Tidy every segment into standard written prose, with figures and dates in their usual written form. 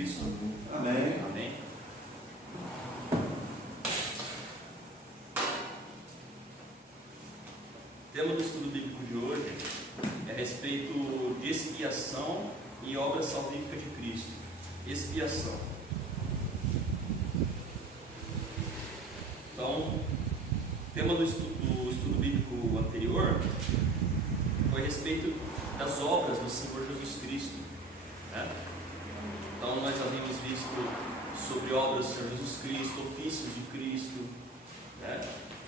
Cristo. Amém. Amém. O tema do estudo bíblico de hoje é a respeito de expiação e obra salvífica de Cristo. Expiação. Então, o tema do estudo bíblico anterior foi a respeito das obras do Senhor Jesus Cristo, né? Então, nós havíamos visto sobre obras do Senhor Jesus Cristo, ofícios de Cristo, né?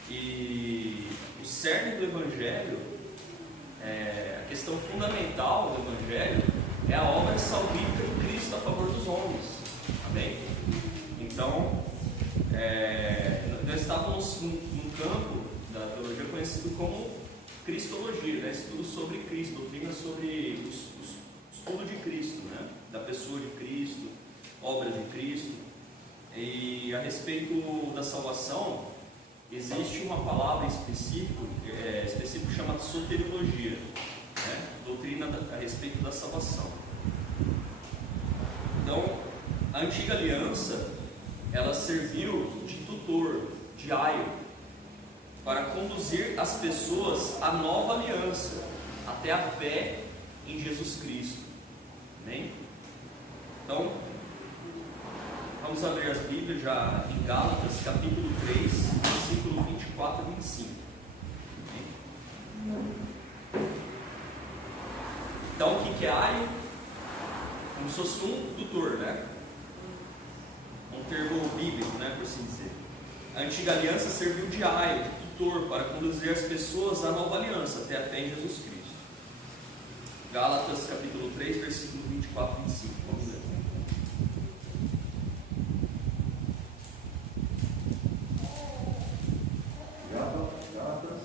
E o cerne do Evangelho, a questão fundamental do Evangelho é a obra salvífica de Cristo a favor dos homens. Amém? Então, nós estávamos num campo da teologia conhecido como Cristologia, né? Estudo sobre Cristo, doutrina sobre o estudo de Cristo, né? Da pessoa de Cristo, obras de Cristo. E a respeito da salvação, existe uma palavra específica chamada soteriologia, né? Doutrina a respeito da salvação. Então, a antiga aliança, ela serviu de tutor, de aio, para conduzir as pessoas à nova aliança, até a fé em Jesus Cristo. Amém? Então, vamos abrir as Bíblias já em Gálatas, capítulo 3, versículo 24 e 25. Amém? Então, o que é aio? Como se fosse um tutor, né? Um termo bíblico, né, por assim dizer. A antiga aliança serviu de aio, de tutor, para conduzir as pessoas à nova aliança, até a fé em Jesus Cristo. Gálatas capítulo 3, versículo 24 e 25. Vamos ler. Gálatas.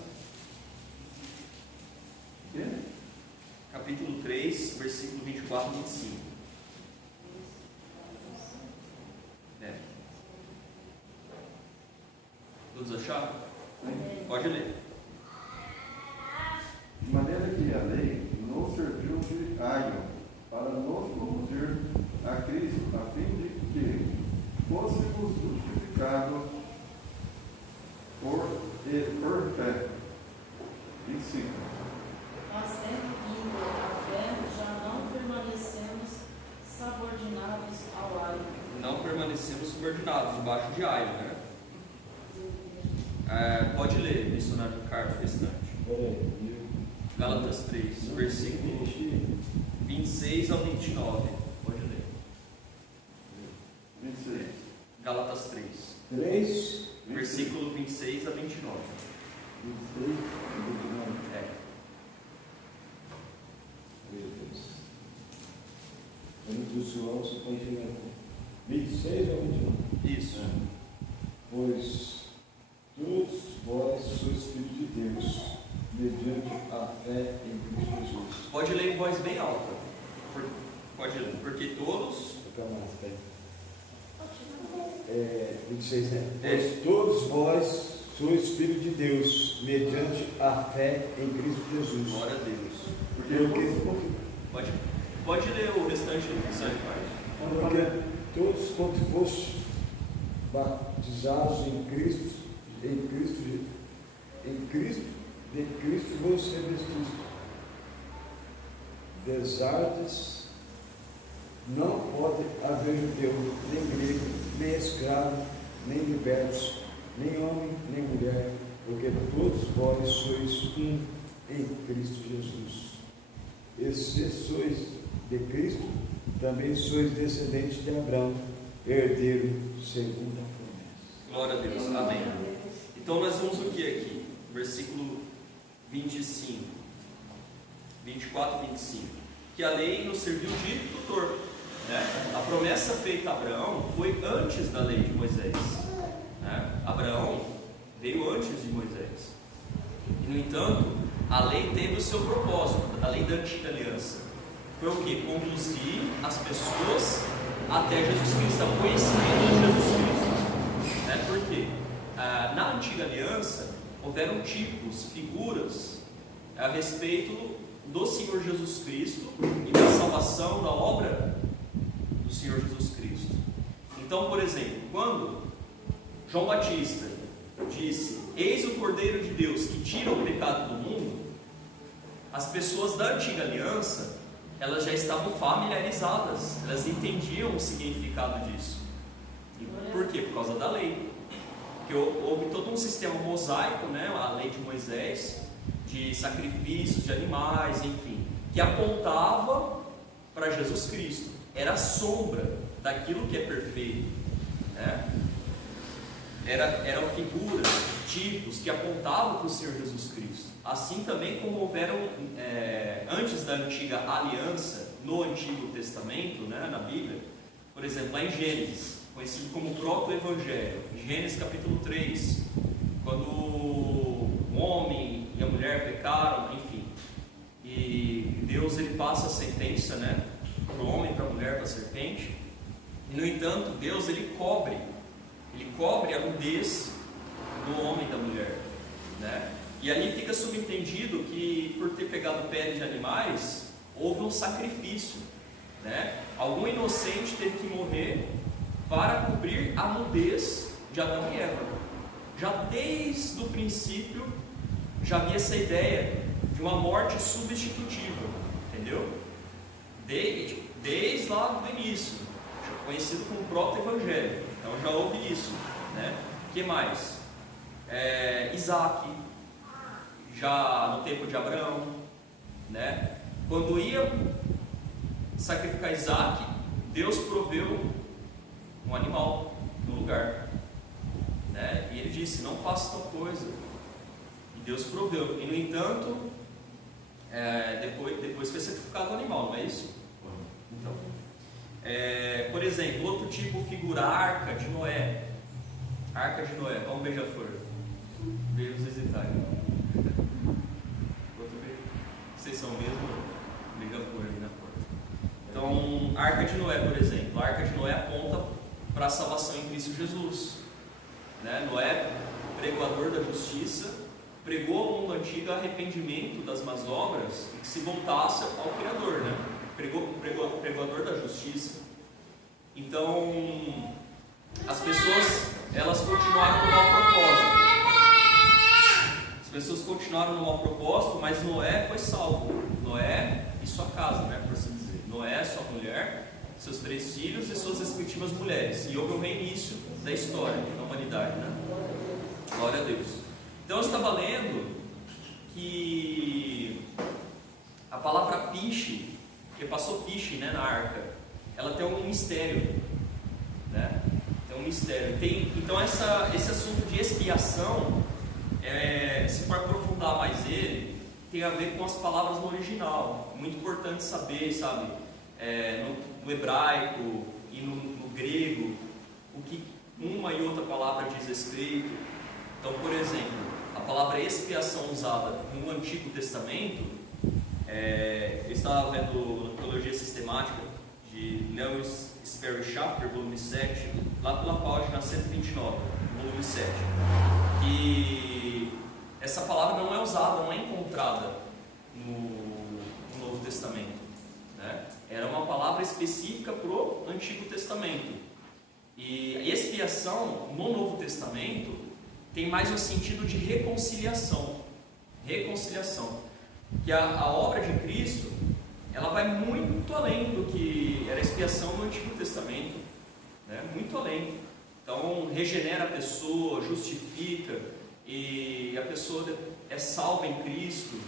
Capítulo 3, versículo 24 e 25. Todos acharam? Pode ler. De maneira que a lei nos serviu de aio para nos conduzir a Cristo, a fim de que fôssemos justificados por fé. 25. Mas tendo vindo a fé, já não permanecemos subordinados ao aio. Não permanecemos subordinados, debaixo de aio, né? Pode ler, missionário Carlos, restante. Gálatas 3, versículo 26 ao 29. Pode ler. 26. Gálatas 3. 3, Versículo 26 a 29. 26 e 29. Meu Deus. Vamos do João, você pode chegar aqui. 26 ou 29? Isso. Pois todos vós sois filhos de Deus, mediante a fé em Cristo Jesus. Pode ler em voz bem alta. Pode ler. Porque todos. 26, né? Pois todos vós sois filhos de Deus, mediante a fé em Cristo Jesus. Glória a Deus. Porque Pode ler o restante do mensagem, pai. Porque todos quanto foste batizados em Cristo, de Cristo vos revestis. Desartes, não pode haver judeu, nem grego, nem escravo, nem libertos, nem homem, nem mulher, porque todos vós sois um em Cristo Jesus. E se sois de Cristo, também sois descendentes de Abraão, herdeiro segundo a promessa. Glória a Deus. Amém. Então nós vamos o que aqui? Versículo 25, 24 e 25. Que a lei nos serviu de tutor, né? A promessa feita a Abraão foi antes da lei de Moisés, né? Abraão veio antes de Moisés. E, no entanto, a lei teve o seu propósito, a lei da antiga aliança. Foi o que? Conduzir as pessoas até Jesus Cristo, ao conhecimento de Jesus Cristo. Né? Por quê? Na antiga aliança, houveram tipos, figuras a respeito do Senhor Jesus Cristo e da salvação, da obra do Senhor Jesus Cristo. Então, por exemplo, quando João Batista disse: eis o Cordeiro de Deus que tira o pecado do mundo, as pessoas da antiga aliança, elas já estavam familiarizadas, elas entendiam o significado disso. E por quê? Por causa da lei. Porque houve todo um sistema mosaico, né? A lei de Moisés, de sacrifícios de animais, enfim, que apontava para Jesus Cristo. Era a sombra daquilo que é perfeito, né? Eram figuras, tipos que apontavam para o Senhor Jesus Cristo. Assim também como houveram antes da antiga aliança, no Antigo Testamento, né, na Bíblia, por exemplo, lá em Gênesis, conhecido como proto-evangelho, Gênesis capítulo 3, quando o homem e a mulher pecaram, enfim, e Deus ele passa a sentença, né, para o homem, para a mulher, para a serpente, e no entanto Deus ele cobre a nudez do homem e da mulher, né? E ali fica subentendido que por ter pegado pele de animais, houve um sacrifício, né? Algum inocente teve que morrer para cobrir a nudez de Adão e Eva. Já desde o princípio, já havia essa ideia de uma morte substitutiva, entendeu? Desde lá do início, conhecido como proto-evangelho. Então já houve isso, né? O que mais? Isaac, já no tempo de Abraão, né? Quando ia sacrificar Isaac, Deus proveu um animal no lugar, né? E ele disse: não faça tal coisa. E Deus proveu. E no entanto, depois foi sacrificado o animal, não é isso? Então, por exemplo, outro tipo figura a Arca de Noé. Arca de Noé, vamos beija-flor. Veio nos visitar. Outro beijo. Vocês são mesmo? Beija-flor ali na porta. Então, a Arca de Noé, por exemplo. A Arca de Noé aponta para a salvação em Cristo Jesus, né? Noé, pregoador da justiça, pregou ao mundo antigo arrependimento das más obras e que se voltasse ao Criador, né? Pregoador da justiça. Então, as pessoas, elas continuaram no mau propósito. As pessoas continuaram no mau propósito, mas Noé foi salvo. Noé e sua casa, né, por assim dizer. Noé, sua mulher, seus 3 filhos e suas respectivas mulheres. E houve o reinício da história da humanidade, né? Glória a Deus. Então, eu estava lendo que a palavra piche, que passou piche, né, na arca, ela tem um mistério, né? Tem um mistério. Então esse assunto de expiação, se for aprofundar mais ele, tem a ver com as palavras no original. Muito importante saber, sabe, no hebraico e no grego, o que uma e outra palavra diz respeito. Então, por exemplo, a palavra expiação usada no Antigo Testamento, eu estava vendo a Teologia Sistemática de Lewis Sperry Chafer, volume 7, lá pela página 129, volume 7, que essa palavra não é usada, não é encontrada no Novo Testamento, né? Era uma palavra específica para o Antigo Testamento. E a expiação no Novo Testamento tem mais um sentido de reconciliação. Que a obra de Cristo, ela vai muito além do que era expiação no Antigo Testamento, né? Muito além. Então, regenera a pessoa, justifica, e a pessoa é salva em Cristo,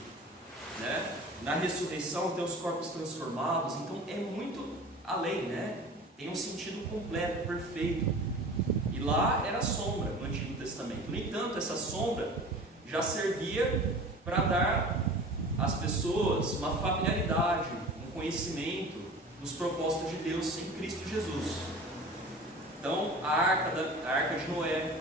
né? Na ressurreição tem os corpos transformados. Então, é muito além, né? Tem um sentido completo, perfeito. E lá era sombra no Antigo Testamento. No entanto, essa sombra já servia para dar às pessoas uma familiaridade, um conhecimento dos propósitos de Deus em Cristo Jesus. Então, a arca de Noé,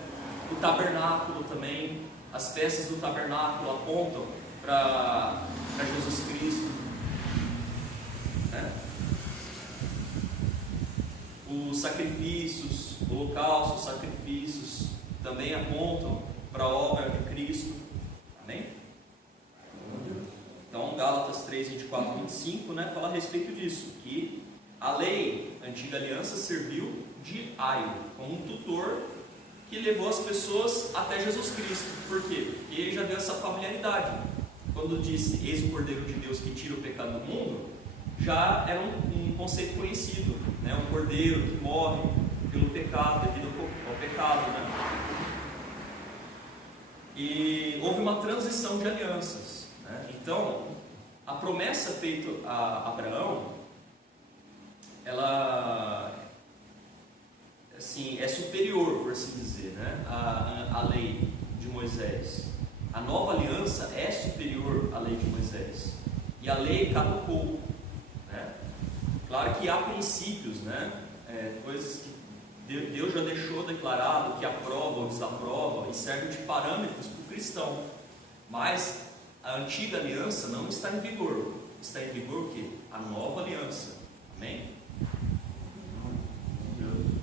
o tabernáculo também, as peças do tabernáculo apontam para Jesus Cristo, né? Os sacrifícios, holocaustos, sacrifícios também apontam para a obra de Cristo. Amém? Então, Gálatas 3, 24 e 25, né, fala a respeito disso, que A lei, a antiga aliança, serviu de aio, como um tutor que levou as pessoas até Jesus Cristo. Por quê? Porque ele já deu essa familiaridade. Quando disse, eis o Cordeiro de Deus que tira o pecado do mundo, já era um conceito conhecido, né? Um cordeiro que morre pelo pecado, devido ao pecado, né? E houve uma transição de alianças, né? Então, a promessa feita a Abraão, ela assim, é superior, por assim dizer, né? à lei de Moisés. A nova aliança é superior à lei de Moisés. E a lei caducou, né? Claro que há princípios, né? Coisas que Deus já deixou declarado, que aprova ou desaprova, e serve de parâmetros para o cristão. Mas a antiga aliança não está em vigor. Está em vigor o quê? A nova aliança. Amém?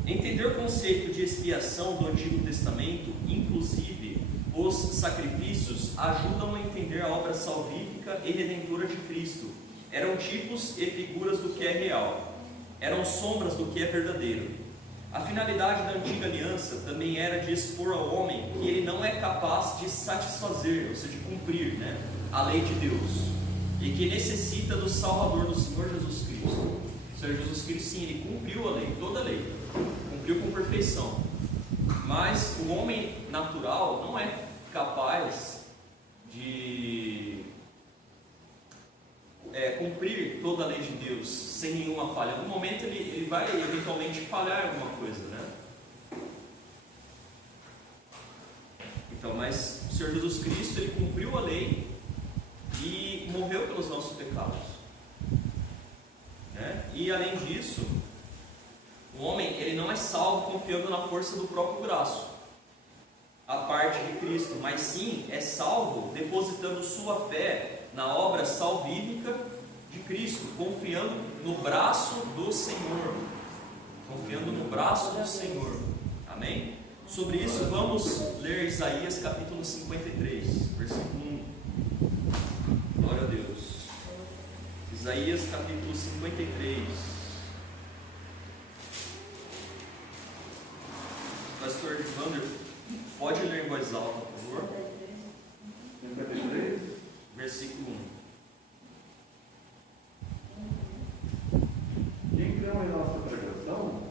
Entender o conceito de expiação do Antigo Testamento, inclusive os sacrifícios, ajudam a entender a obra salvífica e redentora de Cristo. Eram tipos e figuras do que é real, eram sombras do que é verdadeiro. A finalidade da antiga aliança também era de expor ao homem que ele não é capaz de satisfazer, ou seja, de cumprir, né, a lei de Deus, e que necessita do Salvador, do Senhor Jesus Cristo. O Senhor Jesus Cristo, sim, ele cumpriu a lei, toda a lei, cumpriu com perfeição. Mas o homem natural não é capaz de cumprir toda a lei de Deus sem nenhuma falha. Em algum momento ele vai eventualmente falhar em alguma coisa, né? Então, mas o Senhor Jesus Cristo, ele cumpriu a lei e morreu pelos nossos pecados, né? E além disso, o homem, ele não é salvo confiando na força do próprio braço, a parte de Cristo, mas sim é salvo depositando sua fé na obra salvífica de Cristo, confiando no braço do Senhor. Confiando no braço do Senhor. Amém? Sobre isso, vamos ler Isaías capítulo 53, versículo 1. Glória a Deus. Isaías capítulo 53. Pastor Wander, pode ler em voz alta, por favor? 53. Versículo 1. Quem creu em nossa pregação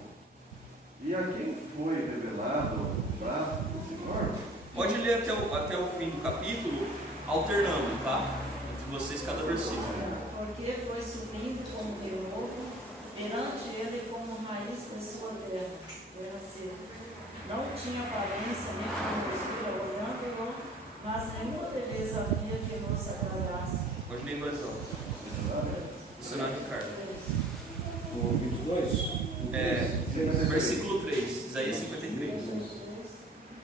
e a quem foi revelado o braço do Senhor? Pode ler até o fim do capítulo, alternando, tá? Entre vocês cada versículo. Porque foi subindo como rio novo, perante ele como raiz da sua terra seca. Não tinha aparência nem formosura olhando-o, mas nenhuma beleza havia que nos agradasse. Pode ler em voz alta. Missionário Ricardo. O 22? Versículo 3, Isaías 53.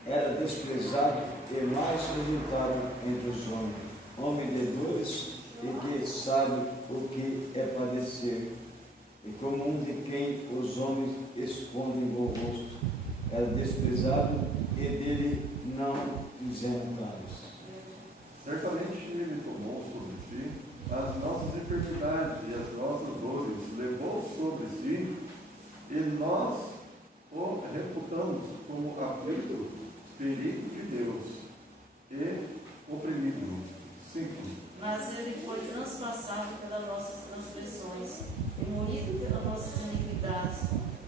Era desprezado e mais rejeitado entre os homens, homem de dores e que sabe o que é padecer, e como um de quem os homens escondem o rosto. Era desprezado e dele não fizeram caso. Certamente ele tomou sobre si as nossas enfermidades e as nossas dores, levou sobre si, e nós o reputamos como aflito, ferido de Deus e oprimido. 5. Mas ele foi transpassado pelas nossas transgressões e moído pelas nossas iniquidades.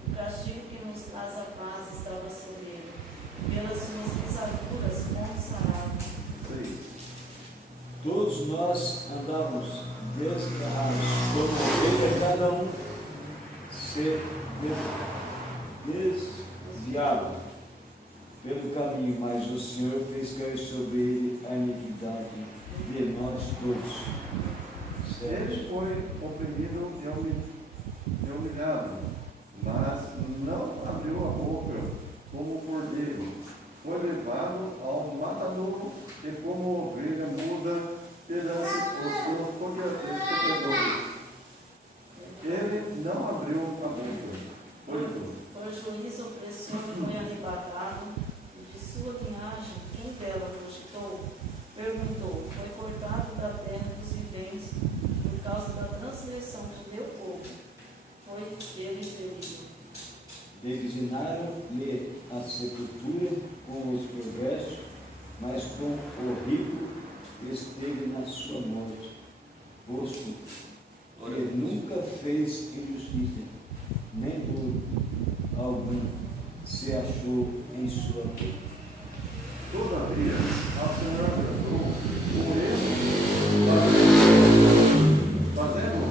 O castigo que nos traz a paz estava sobre ele. Pelas suas pisaduras fomos sarados. 6. Todos nós andávamos desgarrados, como ovelha, cada um se desviava pelo caminho, mas o Senhor fez cair sobre ele a iniquidade de nós todos. Ele foi oprimido e humilhado, mas não abriu a boca como cordeiro. Foi levado ao matadouro e como ovelha muda perante os seus sofredores. Ele não abriu a boca. 8. Por juízo opressor foi arrebatado, e de sua linhagem, quem dela cogitou? Perguntou, foi cortado da terra dos viventes, por causa da transgressão do teu povo. foi ele ferido. Designaram-lhe a sepultura com os perversos, mas com o rico esteve na sua morte, posto que nunca fez injustiça, nem por algum se achou em sua boca. Todavia, ao Senhor agradou com ele, fazendo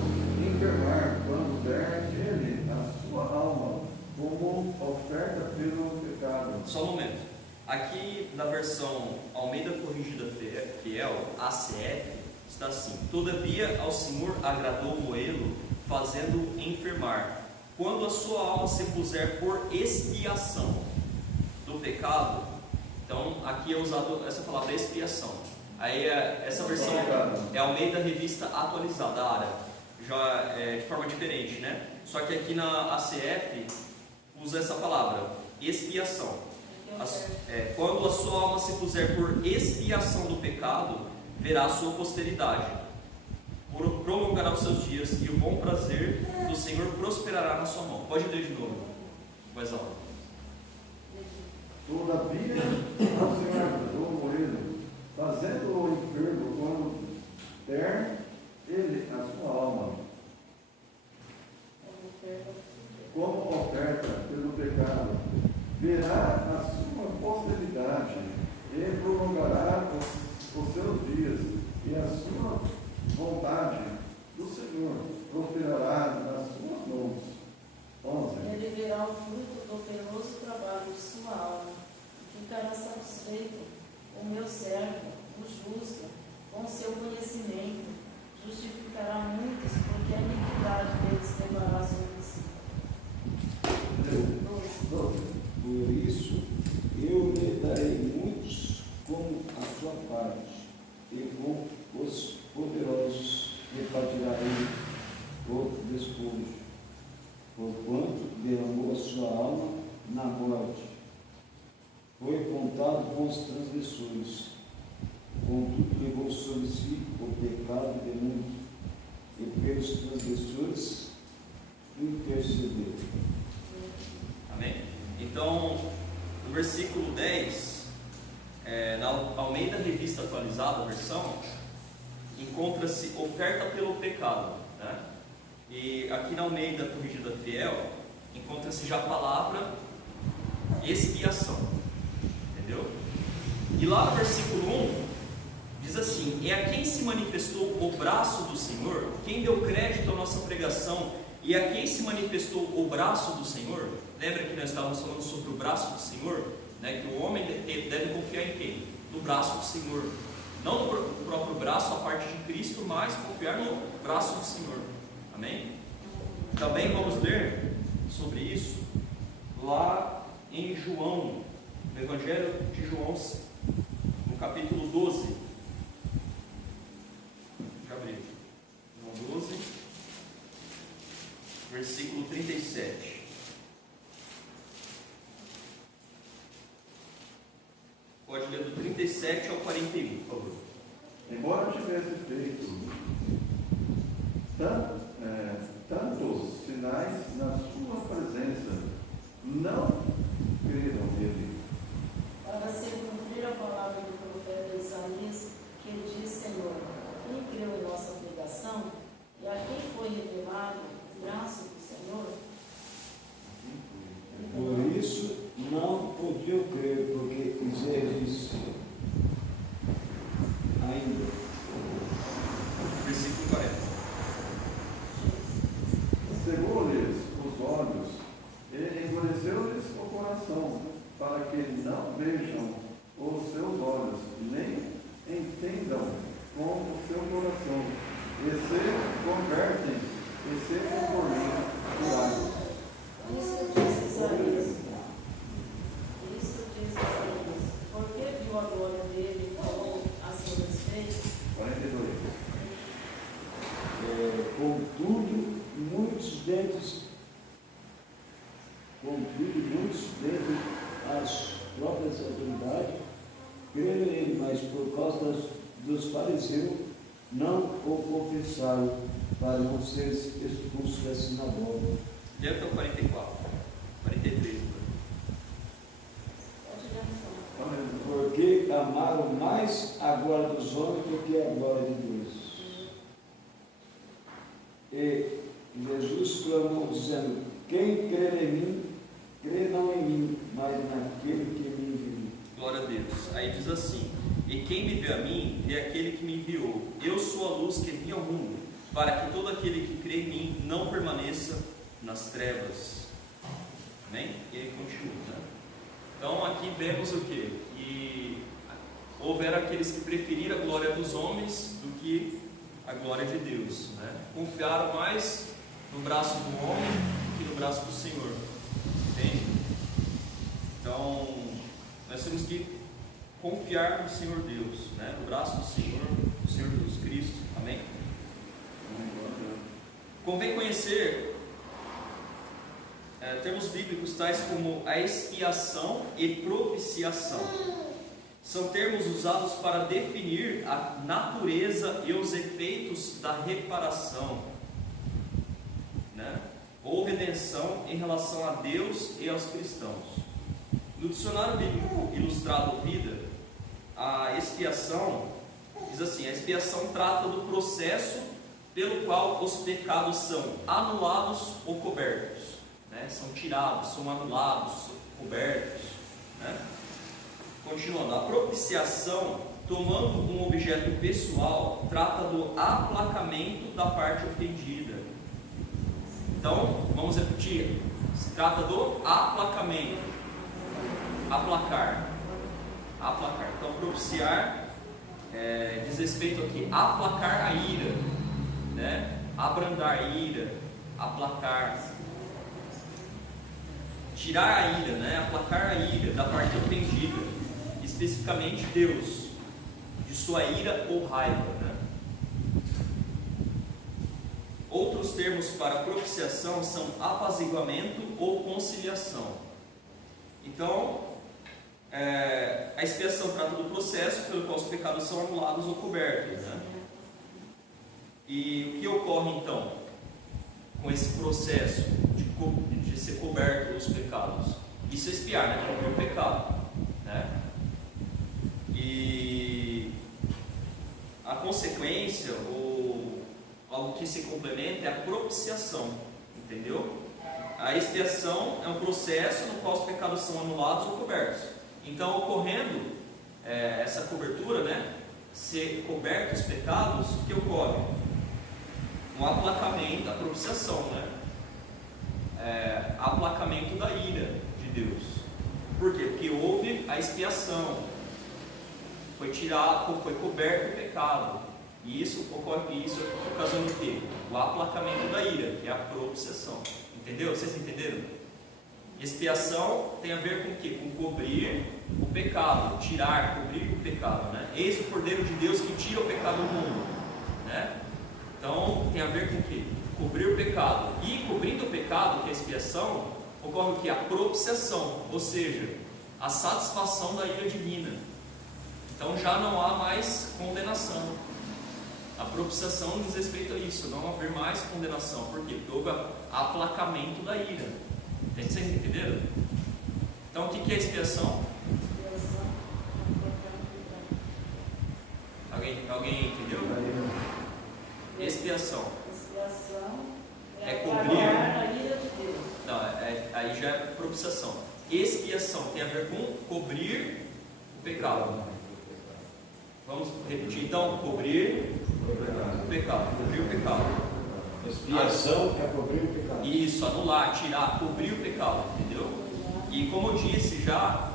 enfermar quando der ele a sua alma como oferta pelo pecado. Só um momento. Aqui na versão Almeida Corrigida Fiel, ACF, está assim: todavia ao Senhor agradou moê-lo, fazendo enfermar, quando a sua alma se puser por expiação do pecado. Então aqui é usado essa palavra expiação. Aí essa versão é Almeida Revista Atualizada, árabe, já é de forma diferente, né? Só que aqui na ACF usa essa palavra, expiação. Quando a sua alma se puser por expiação do pecado, verá a sua posteridade, prolongará os seus dias, e o bom prazer do Senhor prosperará na sua mão. Pode ler de novo, mais alto. Todavia, ao Senhor agradou moê-lo, fazendo o enfermo quando der ele a sua alma como oferta pelo pecado, verá a sua posteridade e prolongará os seus dias, e a sua vontade do Senhor prosperará nas suas mãos. 11. Ele verá o fruto do penoso trabalho de sua alma, e ficará satisfeito o meu servo, o justo, com seu conhecimento, justificará muitos, porque a iniquidade deles levará sobre si. 12. Por isso, eu lhe darei muitos como a sua parte, e com os poderosos repartirá ele o despojo, porquanto derramou a sua alma na morte. Foi contado com os transgressores, contudo levou sobre si o pecado de muitos, e pelos transgressores intercedeu. Amém? Então, no versículo 10, na Almeida Revista Atualizada, a versão, encontra-se oferta pelo pecado, né? E aqui na Almeida Corrigida Fiel, encontra-se já a palavra expiação, entendeu? E lá no versículo 1, diz assim: é a quem se manifestou o braço do Senhor, quem deu crédito à nossa pregação, e a quem se manifestou o braço do Senhor. Lembra que nós estávamos falando sobre o braço do Senhor? Né? Que o homem deve confiar em quem? No braço do Senhor. Não no próprio braço, a parte de Cristo, mas confiar no braço do Senhor. Amém? Também vamos ler sobre isso lá em João, no Evangelho de João, no capítulo 12. Já abri. João 12, versículo 37. Pode ler do 37 ao 41, por favor. Embora tivesse feito tantos sinais na sua presença, não creram nele. Para se cumprir a palavra do profeta Isaías, que ele diz: Senhor, quem creu em nossa pregação, e a quem foi revelado o braço do Senhor? Por isso não podiam crer, porque Isaías disse ainda. Versículo 40. Cegou-lhes os olhos e endureceu-lhes o coração, para que não vejam os seus olhos, nem entendam com o seu coração, e se convertem e se conformem curados. Isso diz Isaías. Porque viu a glória dele e falou a seu respeito. 42. Contudo, muitos dentre as próprias autoridades creram nele, mas por causa dos fariseus não o confessaram, para não ser expulsos da sinagoga. Lê até o 44, 43. Pode ler a Amém. Porque amaram mais a glória dos homens do que a glória de Deus. E Jesus clamou, dizendo: quem crer em mim, crê não em mim, mas naquele que me enviou. Glória a Deus. Aí diz assim: e quem me vê a mim, vê aquele que me enviou. Eu sou a luz que vim ao mundo, para que todo aquele que crê em mim não permaneça nas trevas. Amém? E ele continua, né? Então aqui vemos o quê? Que houveram aqueles que preferiram a glória dos homens do que a glória de Deus, né? Confiaram mais no braço do homem do que no braço do Senhor. Entende? Então nós temos que confiar no Senhor Deus, né? No braço do Senhor Jesus Cristo. Amém? Convém conhecer termos bíblicos tais como a expiação e propiciação. São termos usados para definir a natureza e os efeitos da reparação, né? Ou redenção em relação a Deus e aos cristãos. No dicionário bíblico Ilustrado Vida, a expiação diz assim: a expiação trata do processo pelo qual os pecados são anulados ou cobertos, né? São tirados, são anulados, cobertos, né? Continuando, a propiciação, tomando um objeto pessoal, trata do aplacamento da parte ofendida. Então, vamos repetir: se trata do aplacamento, aplacar. Então, propiciar diz respeito aqui a aplacar a ira, né? Abrandar a ira, aplacar, tirar a ira, né? Aplacar a ira da parte ofendida, especificamente Deus, de sua ira ou raiva, né? Outros termos para propiciação são apaziguamento ou conciliação. Então, a expiação trata do processo pelo qual os pecados são anulados ou cobertos, né? E o que ocorre então com esse processo de ser coberto os pecados? Isso é expiar, né? Cobrir o pecado, né? E a consequência, ou algo que se complementa, é a propiciação, entendeu? A expiação é um processo no qual os pecados são anulados ou cobertos. Então, ocorrendo essa cobertura, né? Ser cobertos os pecados, o que ocorre? Um aplacamento, a propiciação, né? Aplacamento da ira de Deus. Por quê? Porque houve a expiação, foi tirado, foi coberto o pecado, e isso ocasiona o quê? O aplacamento da ira, que é a propiciação. Entendeu? Vocês entenderam? Expiação tem a ver com o quê? Com cobrir o pecado, cobrir o pecado, né? Eis o Cordeiro de Deus que tira o pecado do mundo, né? Então, tem a ver com o quê? Cobrir o pecado. E cobrindo o pecado, que é a expiação, ocorre o quê? A propiciação, ou seja, a satisfação da ira divina. Então, já não há mais condenação. A propiciação diz respeito a isso, não haver mais condenação. Por quê? Porque houve aplacamento da ira. Vocês entenderam? Então, o que é expiação? Alguém entendeu? Expiação. Expiação É cobrir a ira de Deus. Não, aí já é propiciação. Expiação tem a ver com cobrir o pecado. Vamos repetir então: cobrir o pecado. Cobrir o pecado. Expiação é cobrir o pecado. Isso, anular, tirar, cobrir o pecado, entendeu? E como eu disse já,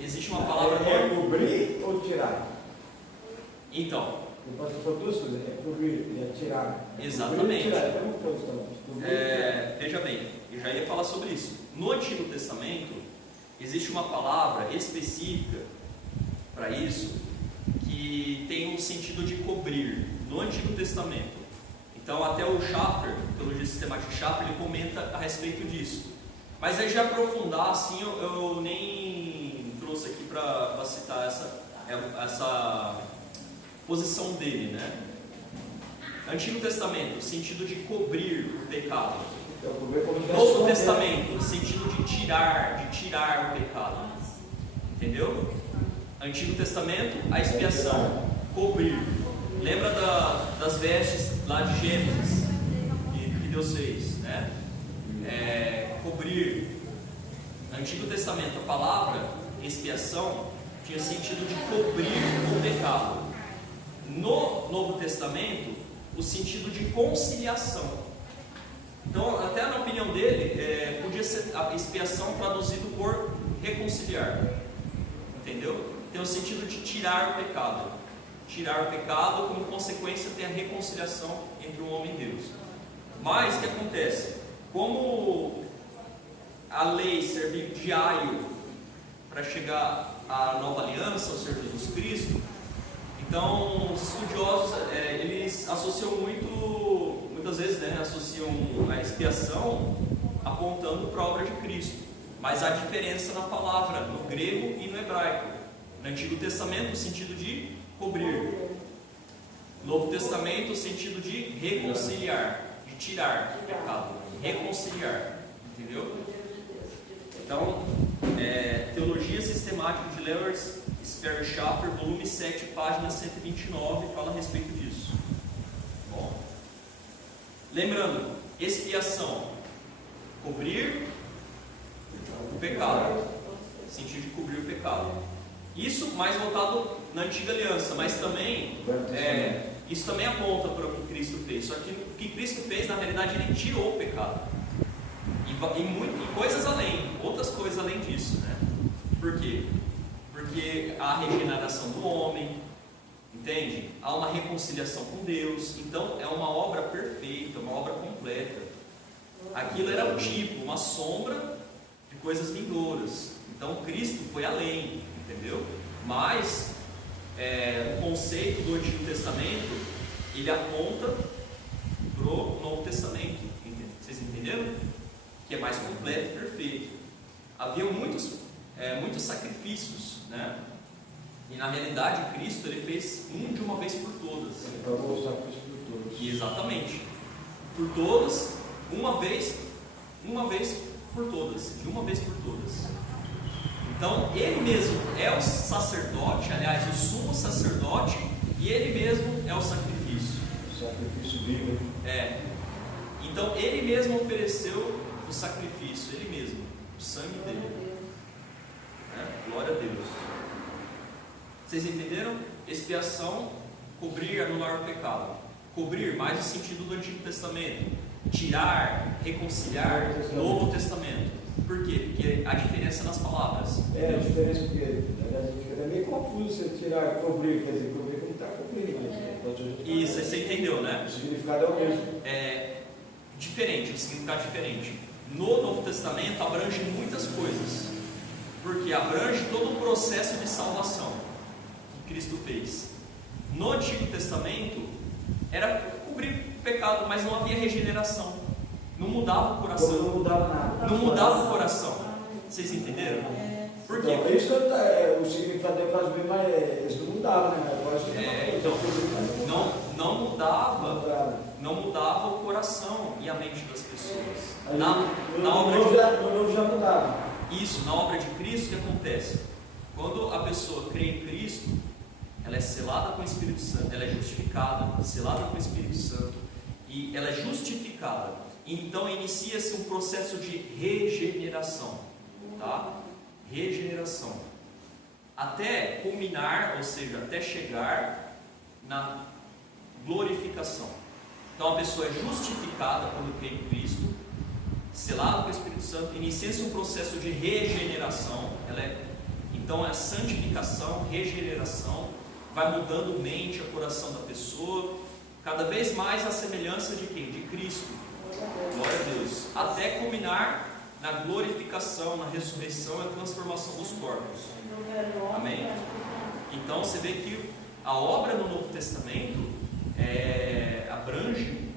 existe uma palavra É cobrir ou tirar? Então, Eu posso falar duas coisas: é cobrir e é tirar. Exatamente. Cobrir e tirar, é uma coisa, então. Cobrir e tirar. veja bem, eu já ia falar sobre isso. No Antigo Testamento existe uma palavra específica para isso, que tem um sentido de cobrir no Antigo Testamento. Então, até o Schaffer, teologia sistemática Schaffer, ele comenta a respeito disso. Mas aí, já aprofundar assim, eu nem trouxe aqui para citar essa posição dele, né? Antigo Testamento, sentido de cobrir o pecado. Então, cobrir como se fosse Novo esconder. Testamento, sentido de tirar o pecado. Entendeu? Antigo Testamento, a expiação, cobrir. Lembra das vestes lá de Gênesis que Deus fez, né? Cobrir. Antigo Testamento, a palavra expiação tinha sentido de cobrir o pecado. No Novo Testamento, o sentido de conciliação. Então, até na opinião dele, podia ser a expiação traduzido por reconciliar. Entendeu? Tem o sentido de tirar o pecado. Tirar o pecado, como consequência, tem a reconciliação entre o homem e Deus. Mas o que acontece? Como a lei serviu de aio para chegar à nova aliança, ao Senhor Jesus Cristo, então os estudiosos eles associam muitas vezes, né, associam a expiação apontando para a obra de Cristo. Mas há diferença na palavra, no grego e no hebraico. No Antigo Testamento, o sentido de cobrir. No Novo Testamento, o sentido de reconciliar, de tirar o pecado, reconciliar. Entendeu? Então, Teologia Sistemática de Lewis Sperry Chafer, volume 7, página 129, fala a respeito disso. Bom, lembrando, expiação, cobrir o pecado, sentido de cobrir o pecado. Isso mais voltado na antiga aliança, mas também isso também aponta para o que Cristo fez. Só que o que Cristo fez, na realidade, ele tirou o pecado. E coisas além, outras coisas além disso, né? Por quê? Porque há a regeneração do homem, entende? Há uma reconciliação com Deus. Então é uma obra perfeita, uma obra completa. Aquilo era um tipo, uma sombra de coisas vindouras. Então Cristo foi além, entendeu? Mas o conceito do Antigo Testamento, ele aponta para o Novo Testamento. Vocês entenderam? Que é mais completo e perfeito. Havia muitos sacrifícios, né? E na realidade Cristo ele fez de uma vez por todas. Pagou o sacrifício por todos. Exatamente. Por todas, uma vez por todas, de uma vez por todas. Então ele mesmo é o sacerdote, aliás, o sumo sacerdote, e ele mesmo é o sacrifício. O sacrifício vivo. Então ele mesmo ofereceu o sacrifício, ele mesmo, o sangue dele. Glória a Deus. Vocês entenderam? Expiação, cobrir, anular o pecado. Cobrir, mais o sentido do Antigo Testamento. Tirar, reconciliar, Novo Testamento. Por quê? Porque há diferença nas palavras. A diferença porque é meio confuso você tirar cobrir, quer dizer, cobrir como está cobrindo. Isso, você entendeu, né? O significado é o mesmo. Diferente, o significado é diferente. No Novo Testamento abrange muitas coisas, porque abrange todo o processo de salvação que Cristo fez. No Antigo Testamento era cobrir pecado, mas não havia regeneração, não mudava o coração, Não mudava nada. não mudava o coração. Vocês entenderam? Por quê? Então, isso que o significado é quase bem mais. Eles não mudavam, né? Não mudava o coração e a mente das pessoas. No novo já mudava. Isso, na obra de Cristo, o que acontece? Quando a pessoa crê em Cristo, ela é selada com o Espírito Santo, ela é justificada, selada com o Espírito Santo, e ela é justificada. Então inicia-se um processo de regeneração, tá? Regeneração, até culminar, ou seja, até chegar na glorificação. Então a pessoa é justificada quando crê em Cristo, selada com o Espírito Santo, inicia-se um processo de regeneração. Então é a santificação, regeneração, vai mudando mente, o coração da pessoa, cada vez mais a semelhança de quem? De Cristo. Glória a Deus. Até culminar na glorificação, na ressurreição e na transformação dos corpos. Amém? Então você vê que a obra no Novo Testamento abrange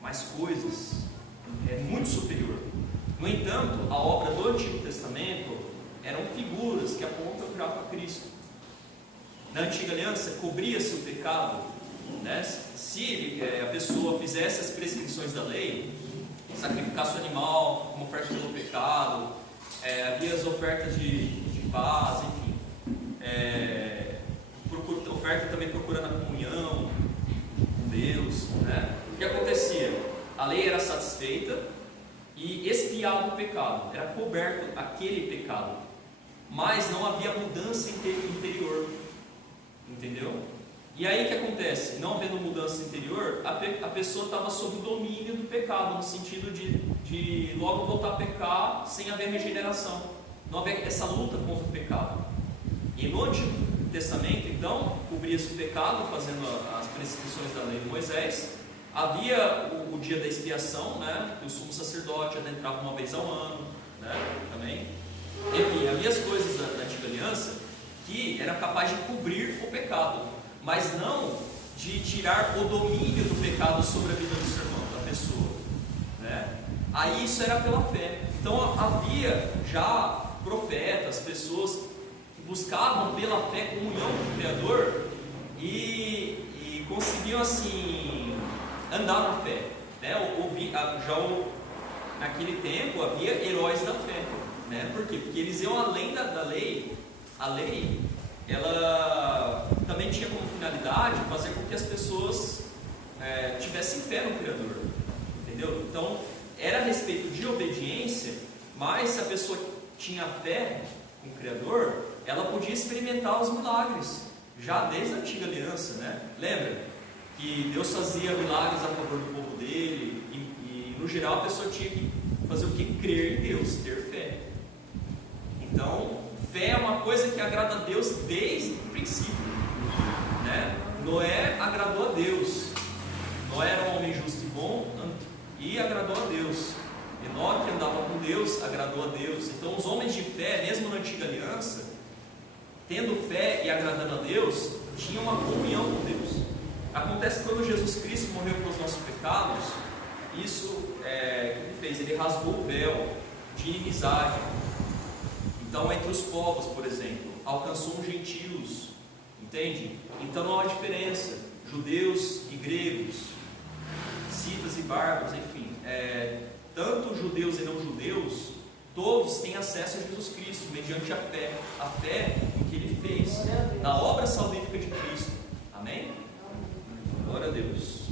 mais coisas, é muito superior. No entanto, a obra do Antigo Testamento eram figuras que apontam já para Cristo. Na Antiga Aliança, cobria-se o pecado né? Se a pessoa fizesse as prescrições da lei, sacrificasse o animal como oferta pelo pecado, havia as ofertas de paz, enfim, oferta também procurando a comunhão com Deus, né? O que acontecia? A lei era satisfeita e expiava o pecado, era coberto aquele pecado, mas não havia mudança interior, entendeu? E aí o que acontece? Não havendo mudança interior, a pessoa estava sob o domínio do pecado, no sentido de logo voltar a pecar sem haver regeneração, não haver essa luta contra o pecado. E no Antigo Testamento, então, cobria-se o pecado fazendo as prescrições da lei de Moisés. Havia o dia da expiação, né, que o sumo sacerdote adentrava uma vez ao ano, né, também. Enfim, havia as coisas da Antiga Aliança que era capaz de cobrir o pecado, mas não de tirar o domínio do pecado sobre a vida do ser humano, da pessoa, né? Aí isso era pela fé. Então havia já profetas, pessoas que buscavam pela fé comunhão com o Criador e conseguiam assim andar na fé, né? Naquele tempo havia heróis da fé, né? Por quê? Porque eles iam além da lei. A lei, ela também tinha como finalidade fazer com que as pessoas tivessem fé no Criador, entendeu? Então era a respeito de obediência, mas se a pessoa tinha fé no Criador, ela podia experimentar os milagres já desde a Antiga Aliança, né? Lembra que Deus fazia milagres a favor do povo dele e no geral a pessoa tinha que fazer o que? Crer em Deus, ter fé. Então fé é uma coisa que agrada a Deus desde o princípio, né? Noé agradou a Deus. Noé era um homem justo e bom e agradou a Deus. Enoque andava com Deus, agradou a Deus. Então os homens de fé, mesmo na Antiga Aliança, tendo fé e agradando a Deus, tinham uma comunhão com Deus. Acontece que quando Jesus Cristo morreu pelos nossos pecados, isso que ele fez? Ele rasgou o véu de inimizade. Então, entre os povos, por exemplo, alcançou os gentios, entende? Então não há diferença, judeus e gregos, citas e bárbaros, enfim, tanto judeus e não judeus, todos têm acesso a Jesus Cristo, mediante a fé no que Ele fez, na obra salvífica de Cristo, amém? Glória a Deus.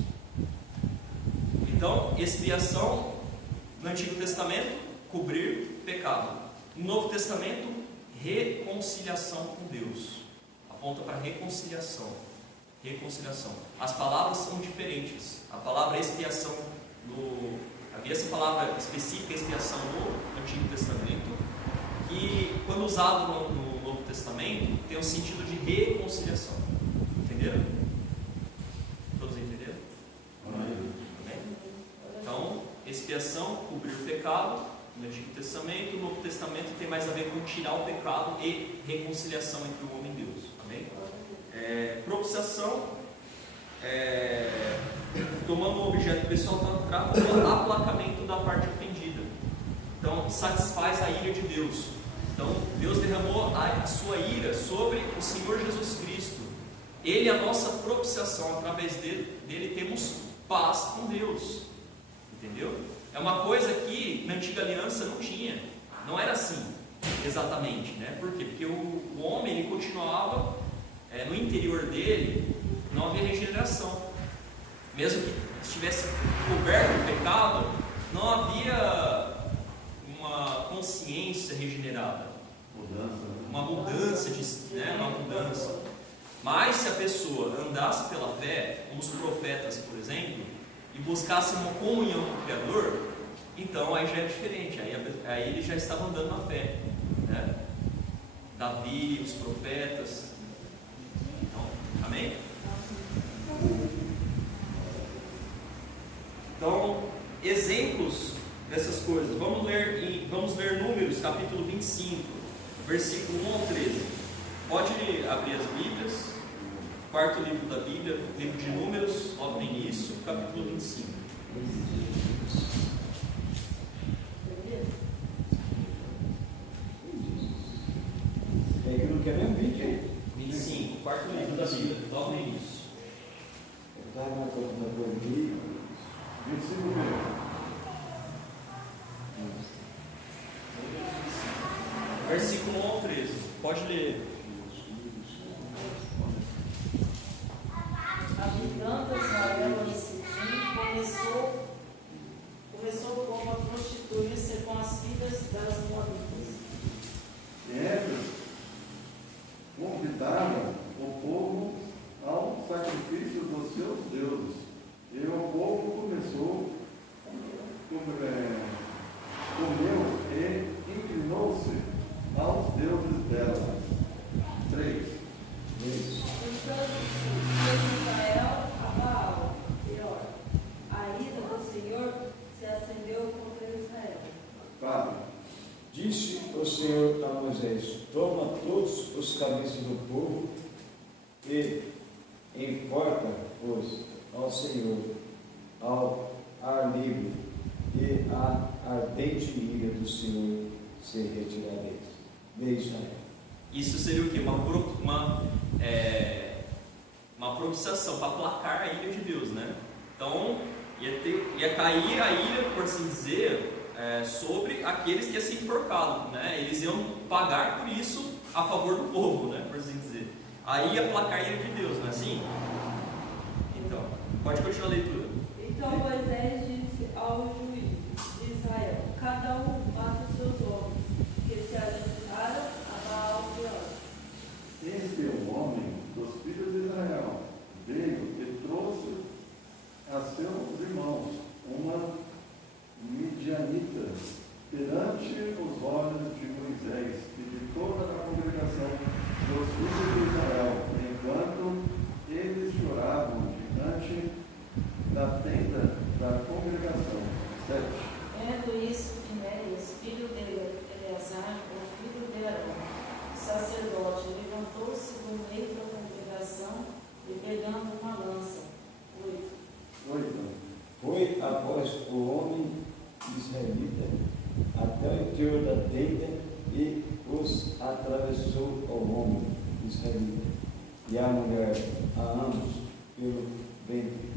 Então, expiação no Antigo Testamento, cobrir pecado. No Novo Testamento, reconciliação com Deus. Aponta para reconciliação. Reconciliação. As palavras são diferentes. A palavra expiação, havia essa palavra específica, expiação no Antigo Testamento, que quando usado no Novo Testamento, tem o sentido de reconciliação. Entenderam? Todos entenderam? Amém? Então, expiação, cobrir o pecado. No Antigo Testamento, o Novo Testamento tem mais a ver com tirar o pecado e reconciliação entre o homem e Deus. Amém? Propiciação, tomando o objeto pessoal, trata do aplacamento da parte ofendida. Então, satisfaz a ira de Deus. Então, Deus derramou a sua ira sobre o Senhor Jesus Cristo. Ele é a nossa propiciação. Através dele temos paz com Deus. Entendeu? É uma coisa que na Antiga Aliança não tinha, não era assim exatamente, né? Por quê? Porque o homem ele continuava no interior dele, não havia regeneração, mesmo que estivesse coberto o pecado, não havia uma consciência regenerada, uma mudança, uma mudança. Mas se a pessoa andasse pela fé, como os profetas, por exemplo, e buscasse uma comunhão com o Criador, então aí já é diferente, aí ele já estava andando na fé, né? Davi, os profetas, então, amém? Então, exemplos dessas coisas, vamos ler Números, capítulo 25, versículo 1 ao 13, pode abrir as Bíblias. Quarto livro da Bíblia, livro de Números, logo no início, capítulo 25. Não quer mesmo 20 aí? 25, quarto livro da Bíblia, logo no início. versículo 1 ao 13. Pode ler. Habitando Israel em Sitim, começou o povo a prostituir-se com as filhas das moabitas. E eles convidaram o povo ao sacrifício dos seus deuses. E o povo comeu e inclinou-se aos deuses delas. 3. Juntando-se Israel a Baal, pior. A ira do Senhor se acendeu contra Israel. 4. Disse o Senhor a Moisés: toma todos os cabeças do povo e enforca-os ao Senhor, ao ar livre, e a ardente ira do Senhor se retirará de Israel. Isso seria o quê? Uma propiciação para aplacar a ira de Deus, né? Então, ia cair a ira, por assim dizer, sobre aqueles que iam ser enforcados, né? Eles iam pagar por isso a favor do povo, né? Por assim dizer. Aí ia aplacar a ira de Deus, não é assim? Então, pode continuar a leitura. Então Moisés disse ao juiz de Israel: cada um mata os seus homens, que se ajuntaram a Baal pior. Este é o homem dos filhos de Israel. Veio e trouxe a seus irmãos uma midianita perante os olhos de Moisés e de toda a congregação dos filhos de Israel, enquanto eles choravam diante da tenda da congregação. 7. Vendo isso, Finéias, filho de Eleazar, o filho de Arão, sacerdote, levantou-se do meio da congregação e, pegando uma lança, 8. Foi após o homem israelita até o interior da tenda e os atravessou ao homem israelita e a mulher, a ambos, pelo ventre.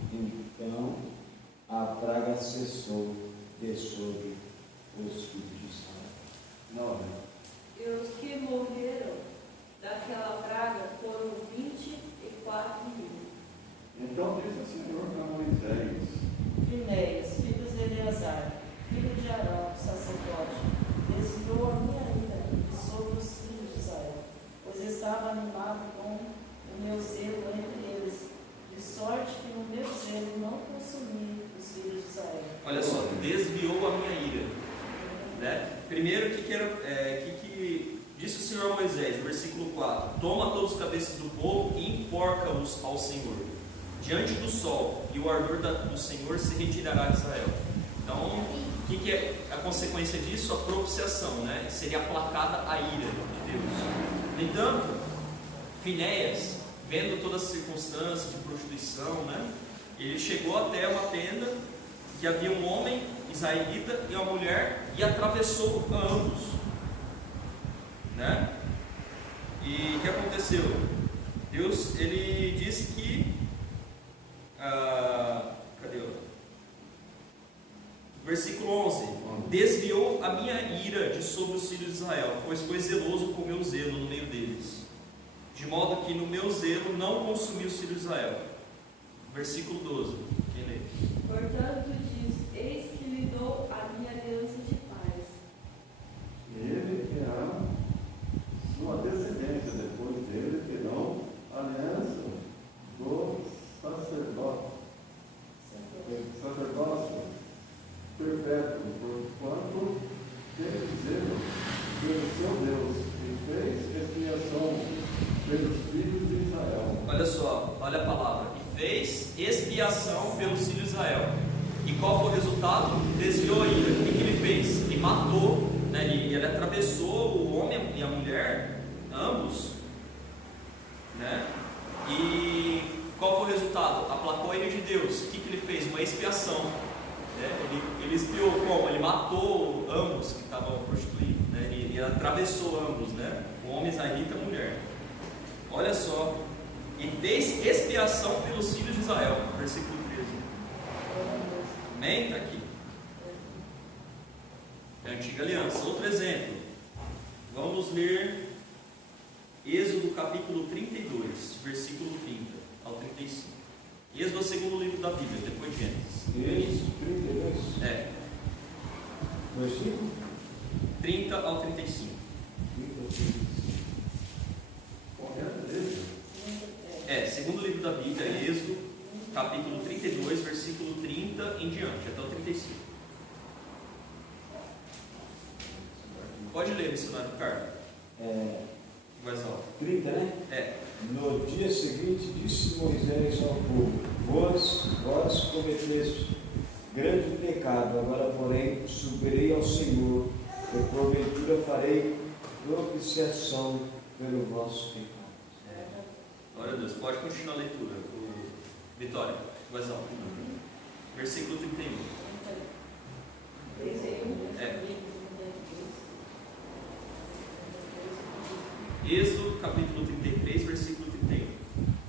Então a praga cessou de sobre os filhos de Israel. 9. E os que morreram daquela praga foram 24.000. Então disse o Senhor a Moisés: Finéias, filho de Eleazar, filho de Arão, sacerdote, desviou a minha ira sobre os filhos de Israel, pois estava animado com o meu zelo entre eles, de sorte que no meu zelo não consumi os filhos de Israel. Olha só, desviou a minha ira. Né? Primeiro, o que disse o Senhor a Moisés, no versículo 4: toma todos os cabeças do povo e enforca-os ao Senhor, diante do sol, e o ardor do Senhor se retirará de Israel. Então, o que é a consequência disso? A propiciação, né? Seria aplacada a ira de Deus. No entanto, Finéias, vendo toda a circunstância de prostituição, né? Ele chegou até uma tenda que havia um homem israelita e uma mulher, e atravessou ambos, né? E o que aconteceu? Deus, ele disse que cadê o versículo 11: desviou a minha ira de sobre os filhos de Israel, pois foi zeloso com o meu zelo no meio deles, de modo que no meu zelo não consumi os filhos de Israel. Versículo 12, quem lê? Portanto diz: eis que lhe dou a minha aliança de paz. Ele e a sua descendência depois dele terão aliança do sacerdócio perpétuo, porquanto teve zelo pelo seu Deus e fez expiação pelos filhos de Israel. Olha só, olha a palavra: e fez expiação pelos filhos de Israel. E qual foi o resultado? Desviou a ira. O que ele fez? Ele matou, né? Ele atravessou o homem e a mulher, ambos, né? E qual foi o resultado? Aplacou a ira de Deus. O que ele fez? Uma expiação, né? Ele expiou como? Ele matou ambos que estavam prostituindo, né? Ele atravessou ambos, né? O homem israelita e a mulher. Olha só, e fez expiação pelos filhos de Israel, versículo 13. Amém? Está aqui. É a antiga aliança. Outro exemplo, Vamos ler Êxodo capítulo 32, versículo 30 ao 35. Êxodo é o segundo livro da Bíblia, depois de Gênesis. Êxodo 32. É, Versículo 30 ao 35. 30. Correto dele? É, segundo livro da Bíblia, Êxodo, capítulo 32, versículo 30 em diante, até o 35. Pode ler, missionário Carlos. Mais alto. 30, né? É, No dia seguinte disse Moisés ao povo: Vós cometeste grande pecado, agora porém subirei ao Senhor, e porventura farei propiciação pelo vosso pecado. glória a Deus. Pode continuar a leitura. Vitória, mais alto. Versículo 31. É. Êxodo capítulo 33, versículo 31.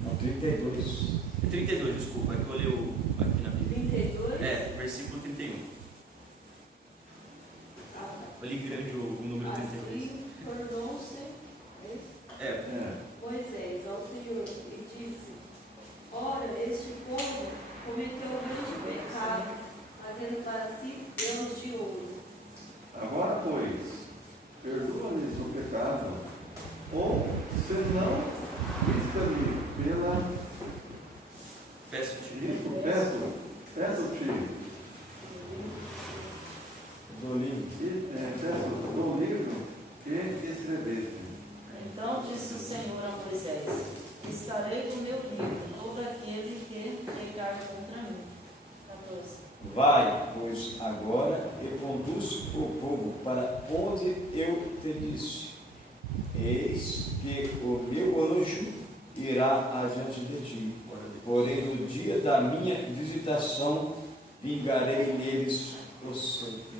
Não, 32. 32, desculpa, é que eu olhei aqui na Bíblia. 32? É, versículo 31. Olhei grande o número 33. Assim tornou-se É, Moisés ao Senhor e disse: Ora, este povo cometeu grande pecado, fazendo para si deuses de ouro. Agora, pois, perdoa-lhes o pecado, ou, se não, vista-me pela peço-te. peço-te Do livro. peço do livro que escreveste. Então disse o Senhor a Moisés: Estarei com meu livro todo aquele que pecar contra mim. 14. Vai, pois, agora e conduz o povo para onde eu te disse. Eis que o meu anjo irá adiante de ti. Porém, no dia da minha visitação, vingarei neles o seu pecado.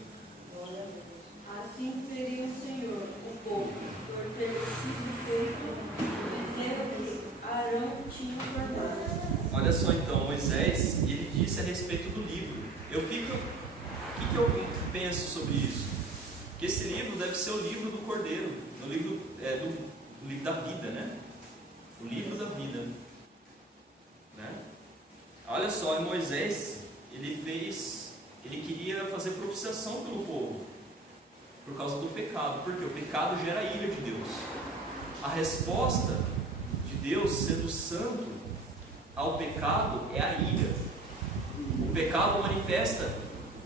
Glória a Deus. Assim feria o Senhor o povo, por ter sido feito o bezerro que Arão tinha formado. Olha só então, Moisés, ele disse a respeito do livro. O que eu penso sobre isso? Que esse livro deve ser o livro do Cordeiro, o livro da vida, né? O livro da vida. Né? Olha só, Moisés, ele queria fazer propiciação pelo povo, por causa do pecado, porque o pecado gera a ira de Deus. A resposta de Deus, sendo santo, ao pecado é a ira. O pecado manifesta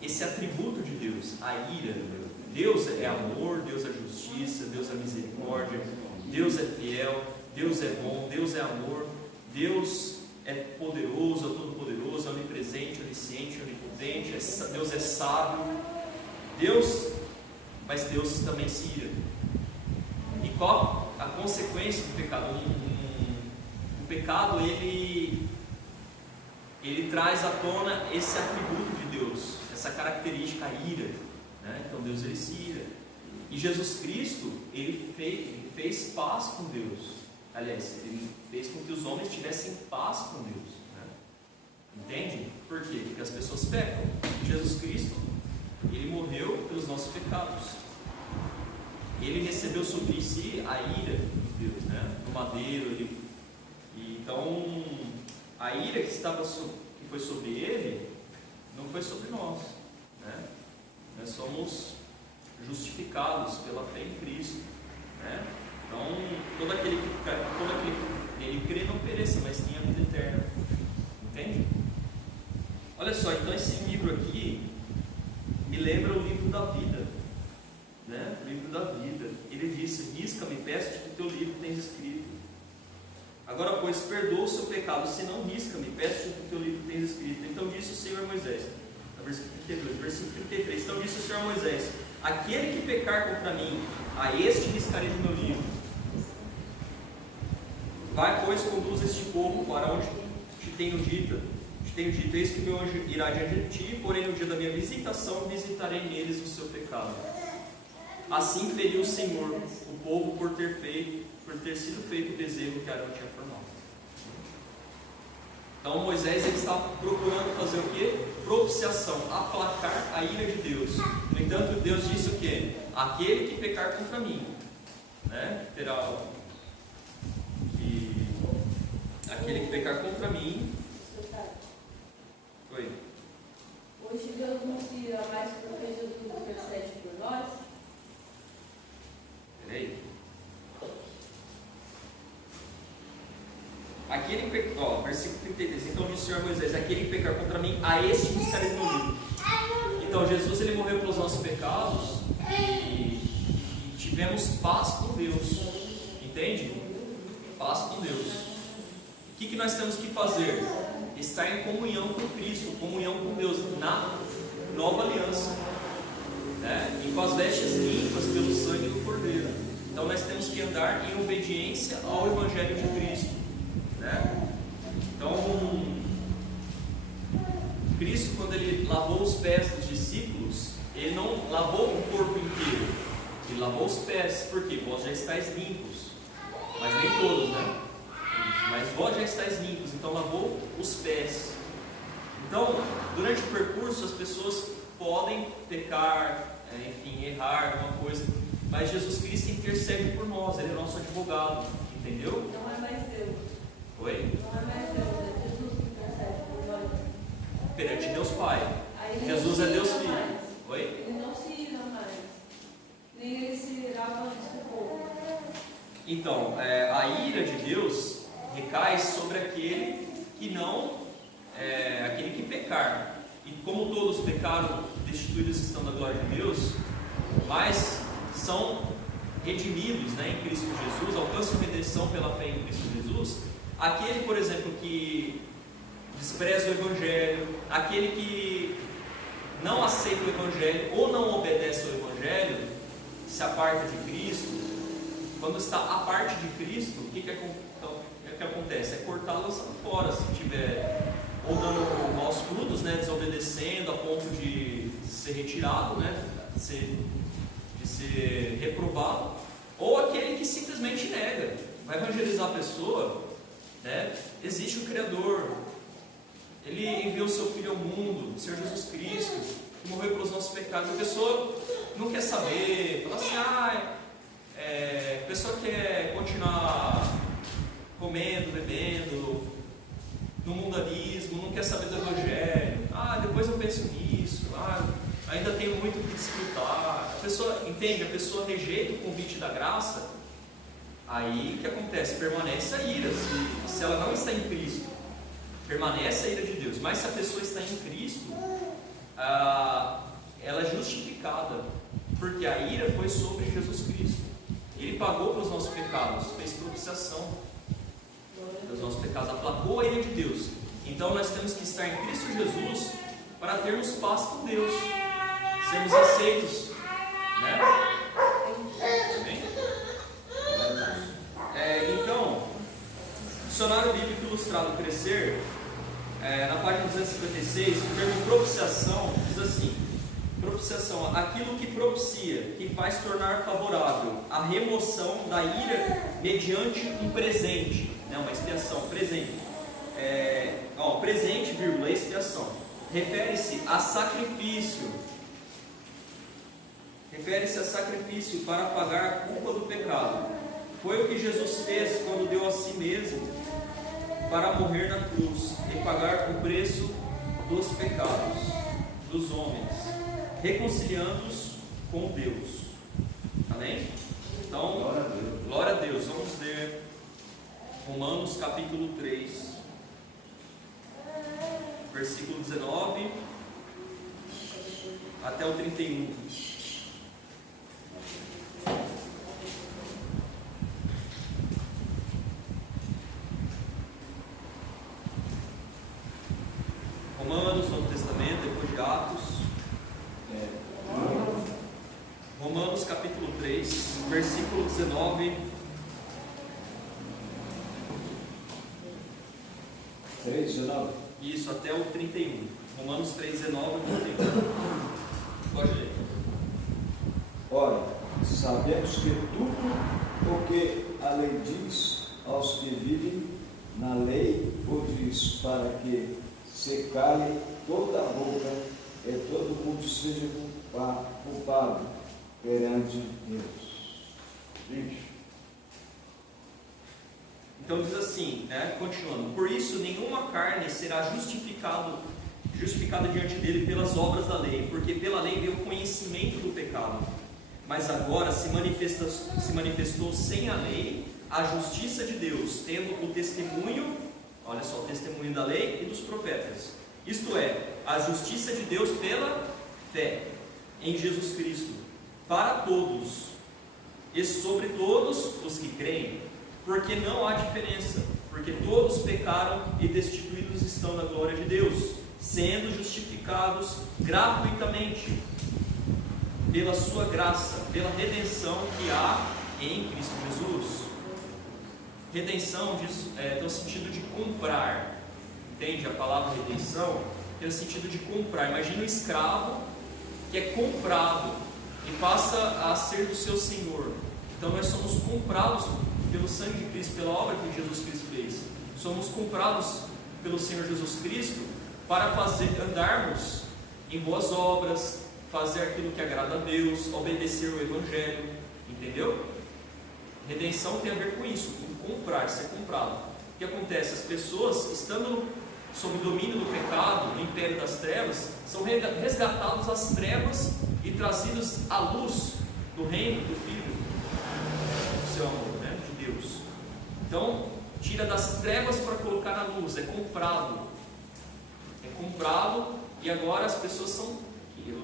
esse atributo de Deus, a ira. Deus é amor, Deus é justiça, Deus é misericórdia, Deus é fiel, Deus é bom, Deus é amor, Deus é poderoso, é todo-poderoso, é onipresente, onisciente, onipotente, Deus é sábio. Mas Deus também se ira. E qual a consequência do pecado? O pecado, ele traz à tona esse atributo de Deus, essa característica, a ira, né? Então Deus, ele se ira. E Jesus Cristo, ele fez paz com Deus. Aliás, ele fez com que os homens tivessem paz com Deus, né? Entende? Por quê? Porque as pessoas pecam. Jesus Cristo, ele morreu pelos nossos pecados. Ele recebeu sobre si a ira de Deus, né? No madeiro. Então, a ira que foi sobre ele, não foi sobre nós, né? Nós somos justificados pela fé em Cristo, né? Então, todo aquele que nele crê não pereça, mas tenha vida eterna. Entende? Olha só, então esse livro aqui me lembra o livro da vida, né? O livro da vida. Ele disse: risca-me, peço-te que teu livro tens escrito. Agora, pois, perdoa o seu pecado, se não risca-me, peço-te que teu livro tens escrito. Então disse o Senhor a Moisés, versículo 32, versículo 33. Então disse o Senhor a Moisés: aquele que pecar contra mim, a este riscarei do meu livro. Vai, pois, conduz este povo para onde te tenho dito, eis que meu anjo irá diante de ti, porém no dia da minha visitação visitarei neles o seu pecado. Assim feriu o Senhor o povo por ter sido feito o bezerro que Arão tinha formado. Então Moisés, ele está procurando fazer o quê? Propiciação, aplacar a ira de Deus. No entanto, Deus disse o quê? Aquele que pecar contra mim, né? Que aquele que pecar contra mim. Oi. Hoje Deus não se irá mais porque Jesus intercede por nós? Peraí. Versículo 33. Então disse o Senhor a Moisés: aquele que pecar contra mim, a este buscarei no livro. Então Jesus, ele morreu pelos nossos pecados e tivemos paz com Deus. Entende? Paz com Deus. O que nós temos que fazer? Estar em comunhão com Cristo, comunhão com Deus na nova aliança, né? E com as vestes limpas pelo sangue do Cordeiro. Então nós temos que andar em obediência ao Evangelho de Cristo, né? Então Cristo, quando ele lavou os pés dos discípulos, ele não lavou o corpo inteiro, ele lavou os pés. Por quê? Vós já estáis limpos, mas nem todos, né? Mas vós já estáis limpos, então lavou os pés. Então, durante o percurso, as pessoas podem pecar, enfim, errar alguma coisa, mas Jesus Cristo intercede por nós, ele é nosso advogado, entendeu? Não é mais Deus. Oi? Não é mais Deus, é Jesus que intercede por nós. Perante Deus Pai. Aí ele Jesus não é se Deus ira Filho. mais. Oi? Ele não se ira mais. Nem ele se irava antes do povo. Então, a ira de Deus recai sobre aquele que não, aquele que pecar. E como todos pecaram, destituídos estão da glória de Deus, mas são redimidos, né, em Cristo Jesus, alcançam redenção pela fé em Cristo Jesus. Aquele, por exemplo, que despreza o Evangelho, aquele que não aceita o Evangelho ou não obedece ao Evangelho, se aparta de Cristo. Quando está à parte de Cristo, o que acontece? É cortá-lo lançado fora, se tiver ou dando maus frutos, né, desobedecendo a ponto de ser retirado, né, de ser reprovado, ou aquele que simplesmente nega, vai evangelizar a pessoa, né? Existe o Criador, Ele enviou o seu Filho ao mundo, o Senhor Jesus Cristo, que morreu pelos nossos pecados. A pessoa não quer saber, fala assim, a pessoa quer continuar comendo, bebendo, no mundanismo, não quer saber do Evangelho. Depois eu penso nisso, ainda tenho muito o que desfrutar. A pessoa, entende? A pessoa rejeita o convite da graça. Aí o que acontece? Permanece a ira. Se ela não está em Cristo, permanece a ira de Deus. Mas se a pessoa está em Cristo, ela é justificada, porque a ira foi sobre Jesus Cristo. Ele pagou pelos nossos pecados, fez propiciação pelos nossos pecados, aplacou a ira de Deus. Então nós temos que estar em Cristo Jesus para termos paz com Deus, sermos aceitos, né? Amém? Então, Dicionário Bíblico Ilustrado Crescer, na página 256, o termo propiciação diz assim: propiciação, aquilo que propicia, que faz tornar favorável a remoção da ira mediante um presente, né, uma expiação, presente. Presente, vírgula, expiação. Refere-se a sacrifício. Refere-se a sacrifício para pagar a culpa do pecado. Foi o que Jesus fez quando deu a si mesmo para morrer na cruz e pagar o preço dos pecados dos homens, reconciliando-os com Deus. Amém? Então, glória a Deus. Vamos ler Romanos capítulo 3, versículo 19 até o 31. Romanos, Novo Testamento, depois de Atos. Romanos capítulo 3, versículo 19. 3:19. Isso, até o 31. Romanos 3:19 ao 31. Pode ler. Ora, sabemos que tudo o que a lei diz aos que vivem na lei, o diz para que se cale toda a boca e todo mundo seja culpado perante Deus. Gente, Então diz assim, né, continuando: por isso nenhuma carne será justificada diante dele pelas obras da lei, porque pela lei veio o conhecimento do pecado. Mas agora se manifestou sem a lei a justiça de Deus, tendo o testemunho, olha só, o testemunho da lei e dos profetas. Isto é, a justiça de Deus pela fé em Jesus Cristo, para todos e sobre todos os que creem, porque não há diferença, porque todos pecaram e destituídos estão da glória de Deus, sendo justificados gratuitamente pela sua graça, pela redenção que há em Cristo Jesus. Redenção tem o sentido de comprar, entende? A palavra redenção tem o sentido de comprar. Imagina um escravo que é comprado e passa a ser do seu senhor. Então nós somos comprados pelo sangue de Cristo, pela obra que Jesus Cristo fez. Somos comprados pelo Senhor Jesus Cristo para andarmos em boas obras, fazer aquilo que agrada a Deus, obedecer o Evangelho, entendeu? Redenção tem a ver com isso, com comprar, ser comprado. O que acontece? As pessoas, estando sob o domínio do pecado, no império das trevas, são resgatados das trevas e trazidos à luz do reino do Filho do seu amor, né? De Deus. Então, tira das trevas para colocar na luz, é comprado. É comprado, e agora as pessoas são,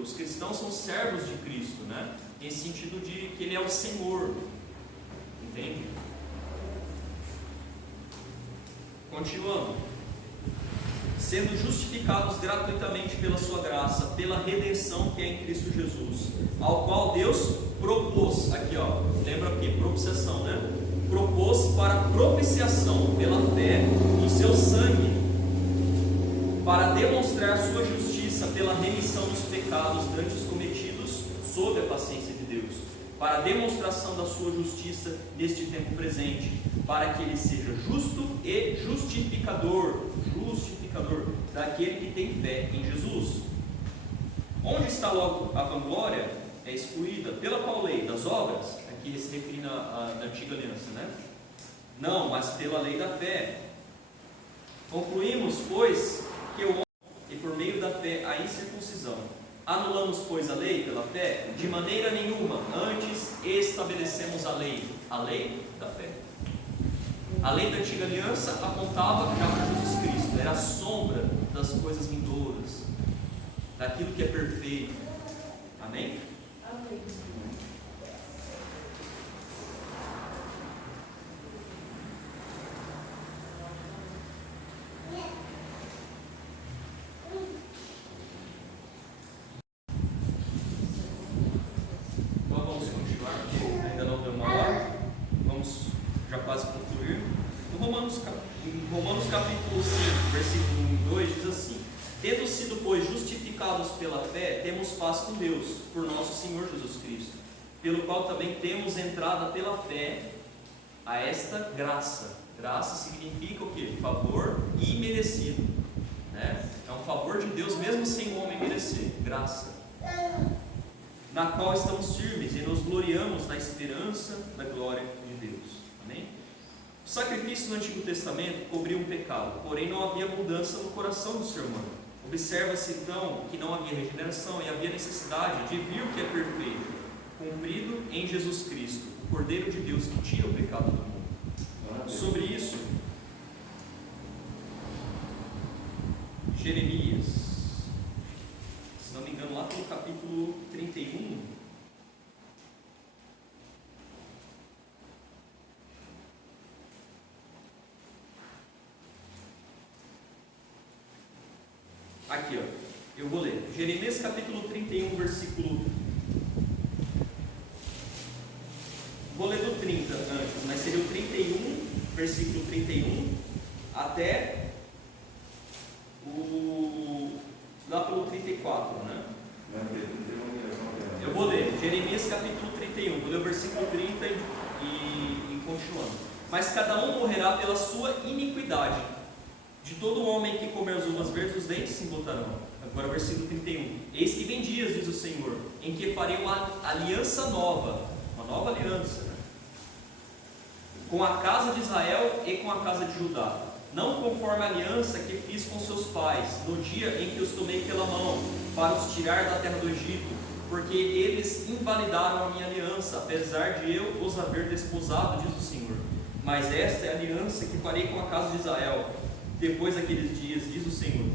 os cristãos são servos de Cristo, né? Em sentido de que Ele é o Senhor, entende? Continuando: sendo justificados gratuitamente pela sua graça, pela redenção que é em Cristo Jesus, ao qual Deus propôs, aqui ó, lembra o que? Propiciação, né? Propôs para propiciação pela fé no seu sangue, para demonstrar sua justiça pela remissão dos pecados antes cometidos sob a paciência de Deus, para a demonstração da sua justiça neste tempo presente, para que ele seja justo e justificador daquele que tem fé em Jesus. Onde está logo a vanglória? É excluída pela qual lei? Das obras? Aqui se referindo à antiga aliança, né? Não, mas pela lei da fé. Concluímos, pois, que o homem, e por meio da fé a incircuncisão. Anulamos, pois, a lei pela fé? De maneira nenhuma. Antes estabelecemos a lei da fé. A lei da antiga aliança apontava já para Jesus Cristo, era a sombra das coisas vindouras, daquilo que é perfeito. Amém? Amém. Então vamos continuar, porque ainda não deu uma hora. Vamos já quase concluir. Em Romanos capítulo 5, versículo 2 diz assim: tendo sido, pois, justificados pela fé, temos paz com Deus, por nosso Senhor Jesus Cristo, pelo qual também temos entrada pela fé a esta graça. Graça significa o quê? Favor imerecido, né? É um favor de Deus mesmo sem o homem merecer. Graça, na qual estamos firmes e nos gloriamos na esperança da glória de Deus. Amém? O sacrifício no Antigo Testamento cobria um pecado, porém não havia mudança no coração do ser humano. Observa-se então que não havia regeneração e havia necessidade de vir o que é perfeito, cumprido em Jesus Cristo, o Cordeiro de Deus que tira o pecado do mundo. Sobre isso, Jeremias, se não me engano, lá pelo capítulo 31, aqui ó, eu vou ler, Jeremias capítulo 31, versículo, vou ler do 30 antes, mas seria o 31, versículo 31, até lá pelo 34, né? Eu vou ler, Jeremias capítulo 31, vou ler o versículo 30 e continuando. Mas cada um morrerá pela sua iniquidade. De todo homem que comer as uvas verdes, os dentes se embotarão. Agora versículo 31. Eis que vem dias, diz o Senhor, em que farei uma aliança nova. Uma nova aliança, né? com a casa de Israel e com a casa de Judá, não conforme a aliança que fiz com seus pais, no dia em que os tomei pela mão, para os tirar da terra do Egito, porque eles invalidaram a minha aliança, apesar de eu os haver desposado, diz o Senhor. Mas esta é a aliança que farei com a casa de Israel, depois daqueles dias, diz o Senhor.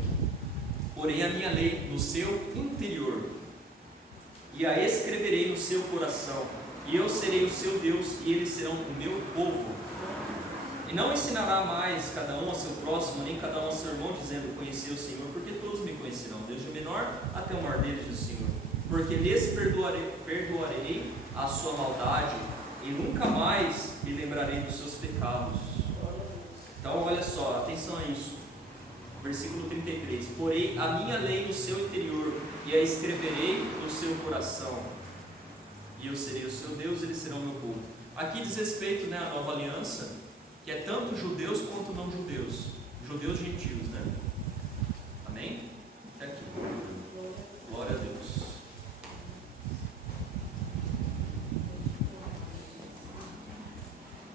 Porém a minha lei no seu interior, e a escreverei no seu coração, e eu serei o seu Deus, e eles serão o meu povo. E não ensinará mais cada um a seu próximo, nem cada um a seu irmão, dizendo: conhecei o Senhor, porque todos me conhecerão, desde o menor até o maior deles, diz o Senhor. Porque lhes perdoarei a sua maldade, e nunca mais me lembrarei dos seus pecados. Então olha só, atenção a isso. Versículo 33. Porei a minha lei no seu interior, e a escreverei no seu coração, e eu serei o seu Deus, eles serão meu povo. Aqui diz respeito, à nova aliança, que é tanto judeus quanto não judeus.